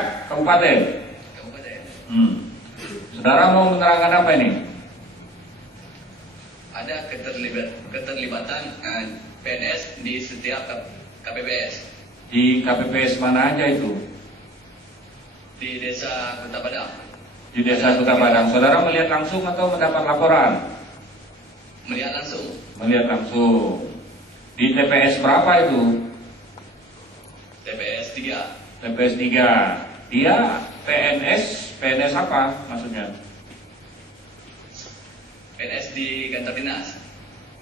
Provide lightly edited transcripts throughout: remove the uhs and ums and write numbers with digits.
Kabupaten. Saudara mau menerangkan apa ini? Ada keterlibatan PNS di setiap KPPS. Di KPPS mana aja itu? Di Desa Kota Padang. Di Desa Kota Padang. Saudara melihat langsung atau mendapat laporan? Melihat langsung. Melihat langsung. Di TPS berapa itu? TPS 3. TPS 3. Dia PNS apa maksudnya? PNS di kantor dinas.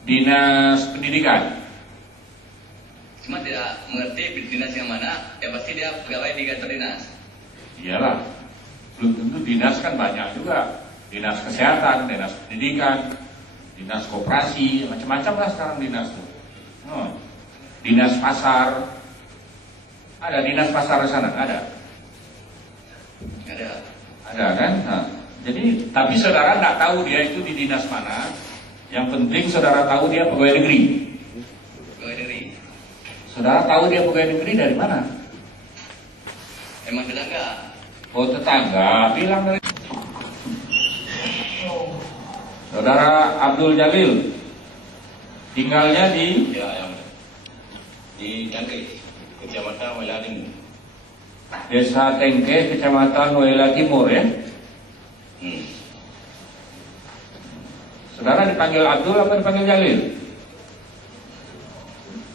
Dinas Pendidikan. Cuma tidak mengerti dinas yang mana, yang pasti dia pegawai di kantor dinas. Iyalah, belum tentu dinas kan banyak juga. Dinas Kesehatan, Dinas Pendidikan, Dinas Koperasi, macam-macam lah sekarang dinas tuh. Dinas Pasar. Ada dinas pasar di sana? Ada? Ada. Ada kan? Nah, jadi, tapi saudara nggak tahu dia itu di dinas mana. Yang penting saudara tahu dia pegawai negeri. Pegawai negeri. Saudara tahu dia pegawai negeri dari mana? Emang tetangga. Oh, tetangga. Bilang dari Saudara Abdul Jalil. Tinggalnya di Ya, yang di Tangke, Kecamatan Wela Timur. Desa Tengke, Kecamatan Wela Timur ya. Saudara dipanggil Abdul apa dipanggil Jalil?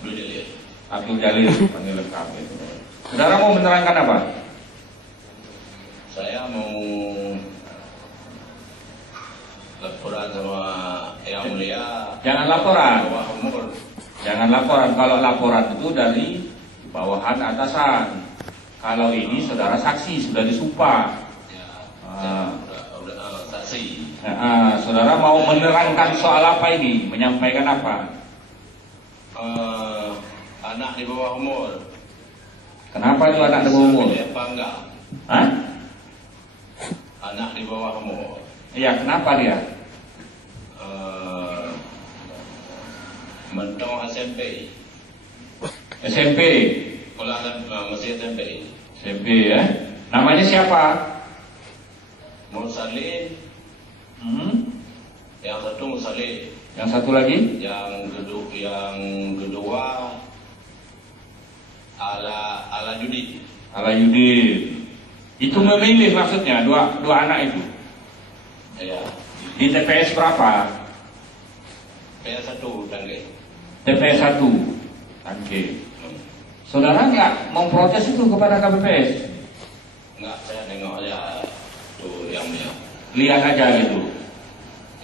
Belum dilihat. Abdul Jalil panggil lengkap itu. Saudara mau menerangkan apa? Saya mau laporan sama Yang Mulia. Jangan laporan. Bawah umur. Jangan laporan. Kalau laporan itu dari bawahan atasan. Kalau ini saudara saksi sudah disumpah. Ya, Ah. udah saksi. Saudara mau menerangkan soal apa ini? Menyampaikan apa? Anak di bawah umur. Kenapa itu anak di bawah umur? Apa enggak? Hah? Anak di bawah umur. Iya, kenapa dia? Mentong SMP. SMP. Sekolah kan masih SMP. SMP ya. Namanya siapa? Mursalin. Yang satu Mursalin. Yang satu lagi? Yang kedua ala Judi. Ala Yudin. Itu memilih maksudnya dua anak itu. Ya. Di TPS berapa? PS1 Tangke. TPS 1. Oke. Saudara nggak memprotes itu kepada KPPS? Enggak, saya nengok aja tuh yang punya. Lihat aja gitu.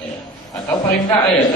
Ya. Atau paling enggak ya